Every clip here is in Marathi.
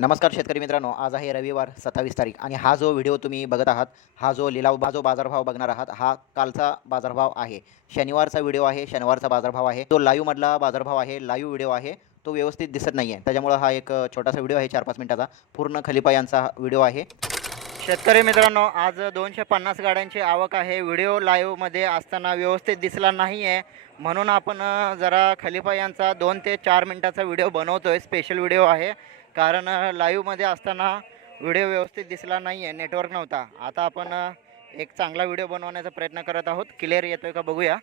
नमस्कार शेतकरी मित्रांनो आज आहे रविवार सत्तावीस तारीख आणि हा जो व्हिडिओ तुम्ही बघत आहात हा जो लिलाव बा जो बाजारभाव बघणार आहात हा कालचा बाजारभाव आहे. शनिवारचा व्हिडिओ आहे शनिवारचा बाजारभाव आहे. तो लाईव्हमधला बाजारभाव आहे लाईव्ह व्हिडिओ आहे. तो व्यवस्थित दिसत नाही आहे त्याच्यामुळं हा एक छोटासा व्हिडिओ आहे चार पाच मिनिटाचा. पूर्ण खलिपा यांचा हा व्हिडिओ आहे. शेतकरी मित्रांनो आज दोनशे पन्नास गाड्यांची आवक आहे. व्हिडिओ लाईव्हमध्ये असताना व्यवस्थित दिसला नाही आहे म्हणून आपण जरा खलिफा यांचा दोन ते चार मिनटाचा व्हिडिओ बनवतो आहे स्पेशल व्हिडिओ आहे. कारण लाईव्हमध्ये असताना व्हिडिओ व्यवस्थित दिसला नाही आहे नेटवर्क नव्हता. आता आपण एक चांगला व्हिडिओ बनवण्याचा प्रयत्न करत आहोत. क्लिअर येतो आहे का बघूया.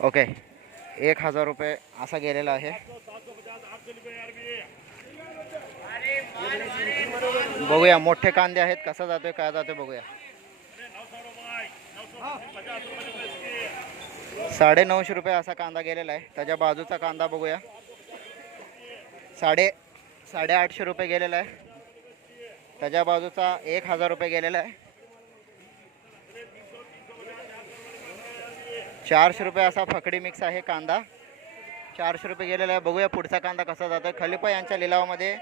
ओके एक हजार रुपये असा गेलेला आहे. बघूया मोठे कांदे आहेत कसा जातोय काय जातोय बघूया. साडे नऊशे रुपये असा कांदा गेलेला आहे. त्याच्या बाजूचा कांदा बघूया. साडे साडेआठशे रुपये गेलेला आहे. त्याच्या बाजूचा एक हजार रुपये गेलेला आहे. चारशे रुपये असा फकडी मिक्स आहे कांदा. चारशे रुपये गेलेला आहे. बघूया पुढचा कांदा कसा जातोय. खलिपा यांच्या लिलावामध्ये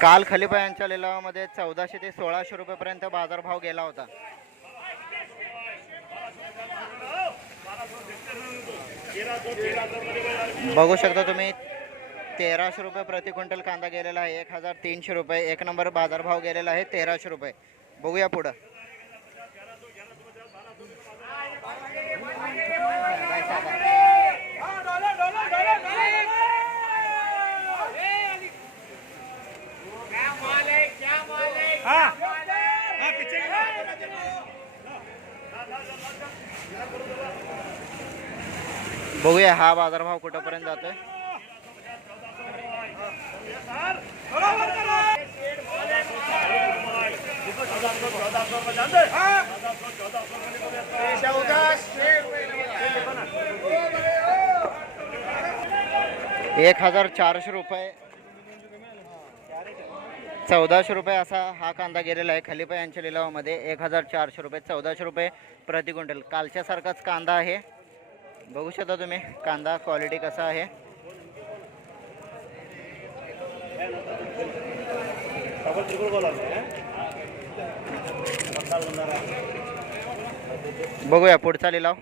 काल खलिफा यांच्या लिलावामध्ये चौदाशे ते सोळाशे रुपयेपर्यंत बाजारभाव गेला होता. बघू शकता तुम्ही तेराशे रुपये प्रति क्विंटल कांदा गेलेला आहे. एक हजार तीनशे रुपये. एक नंबर बाजारभाव गेलेला आहे. तेराशे रुपये. बघूया पुढं. बघूया हा बाजारभाव कुठंपर्यंत जातोय. एक हजार चारशे रुपये. चौदाशे रुपये असा हा कांदा गेलेला आहे खलिफा यांच्या लिलावामध्ये. एक हजार चारशे रुपये चौदाशे रुपये प्रति क्विंटल. कालच्यासारखाच कांदा आहे. बघू शकता तुम्ही कांदा क्वालिटी कसा आहे. बघूया पुढचा लिलाव.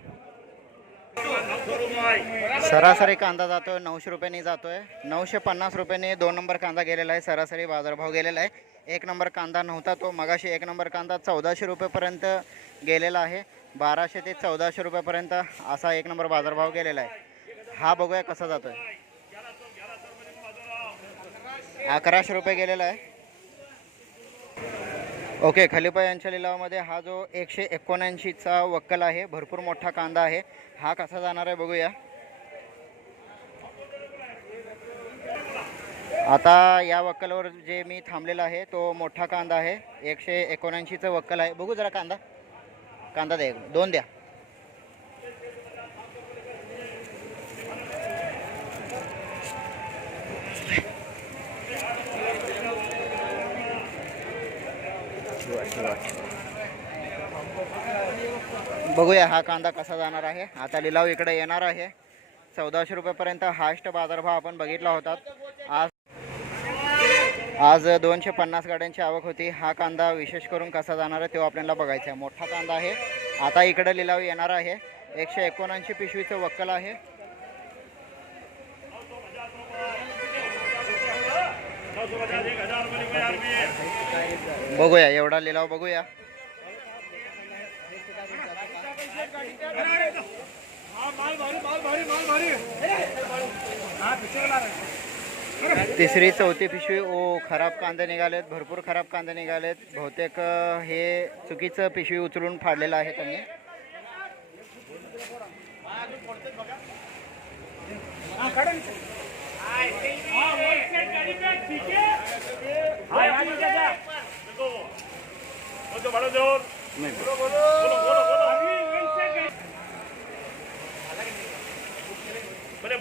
सरासरी कांदा जातोय नऊशे रुपयांनी जातोय. नऊशे पन्नास रुपयांनी दोन नंबर कांदा गेलेला आहे सरासरी बाजारभाव गेलेला आहे. एक नंबर कांदा नव्हता तो मगाशी एक नंबर कांदा चौदाशे रुपयेपर्यंत गेलेला आहे. बाराशे ते चौदाशे रुपयेपर्यंत असा एक नंबर बाजारभाव गेलेला आहे. हा बघूया कसा जातोय. अकराशे रुपये गेलेला आहे. ओके खलिफा यांच्या लिलावामध्ये हा जो एकशे एकोणऐंशीचा वक्कल आहे भरपूर मोठा कांदा आहे. हा कसा जाणार आहे बघूया. आता या वक्कलवर जे मी थांबलेला आहे तो मोठा कांदा आहे. एकशे एकोणऐंशीचं वक्कल आहे. बघू जरा कांदा. कांदा द्या दोन द्या. बघूया हा कांदा कसा जाणार आहे. आता लिलाव इकडे येणार आहे. चौदाशे रुपयेपर्यंत हाष्ट बाजारभाव आपण बघितला होता. आज आज दोनशे पन्नास गाड्यांची आवक होती. हा कांदा विशेष करून कसा जाणार आहे तो आपल्याला बघायचा आहे. मोठा कांदा आहे. आता इकडे लिलाव येणार आहे. एकशे एकोणऐंशी पिशवीचं वक्कल आहे. बघूया एवढा लिलाव बघूया. तिसरी चौथी पिशवी ओ खराब कांदे निघालेत भरपूर खराब कांदे निघालेत. बहुतेक हे चुकीचं पिशवी उचलून फाडलेलं आहे त्यांनी.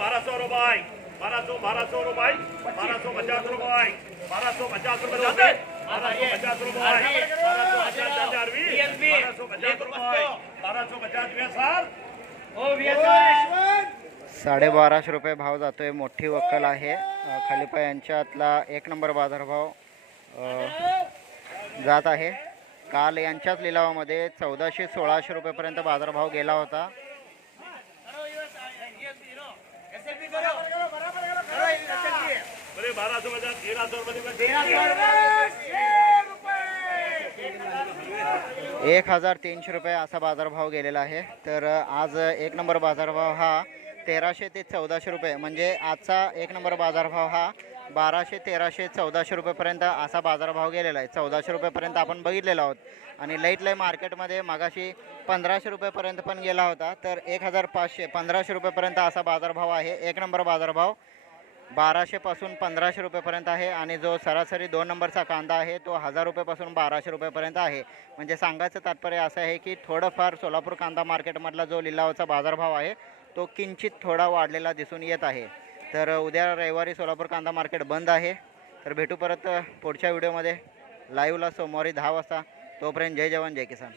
बारह सौ रुपये बारह सौ बारह सौ रुपये बारह सौ पचास रुपये बारह सौ पचास रुपये जाते बारह सौ पचास रुपये बारह सौ पचास चारवी बारह सौ पचास रुपये बारह सौ पचास बेसार साडेबाराशे रुपये भाव जातोय मोठी वक्कल आहे. अ, यांच्यातला एक नंबर बाजारभाव जात आहे. काल यांच्याच लिलावामध्ये चौदाशे सोळाशे रुपयेपर्यंत बाजारभाव गेला होता. एक हजार तीनशे रुपये असा बाजारभाव गेलेला आहे. तर आज एक नंबर बाजारभाव हा तेराशे ते चौदाशे रुपये. म्हणजे आजचा एक नंबर बाजारभाव हा बाराशे तेराशे चौदाशे रुपयेपर्यंत असा बाजारभाव गेलेला आहे. चौदाशे रुपयेपर्यंत आपण बघितलेला आहोत. आणि लाइट लई मार्केटमध्ये मागाशी पंधराशे रुपयेपर्यंत पण गेला होता. तर एक हजार पाचशे पंधराशे रुपयेपर्यंत असा बाजारभाव आहे. एक नंबर बाजारभाव बाराशेपासून पंधराशे रुपयेपर्यंत आहे. आणि जो सरासरी दोन नंबरचा कांदा आहे तो हजार रुपयेपासून बाराशे रुपयेपर्यंत आहे. म्हणजे सांगायचं तात्पर्य असं आहे की थोडंफार सोलापूर कांदा मार्केटमधला जो लिलावाचा बाजारभाव आहे तो किंचित थोडा वाढलेला दिसून येत आहे. तर उद्या रविवारी सोलापूर कांदा मार्केट बंद आहे. तर भेटू परत पुढच्या व्हिडिओमध्ये. लाईव्हला सोमवारी दहा वाजता. तोपर्यंत जय जवान जय किसान.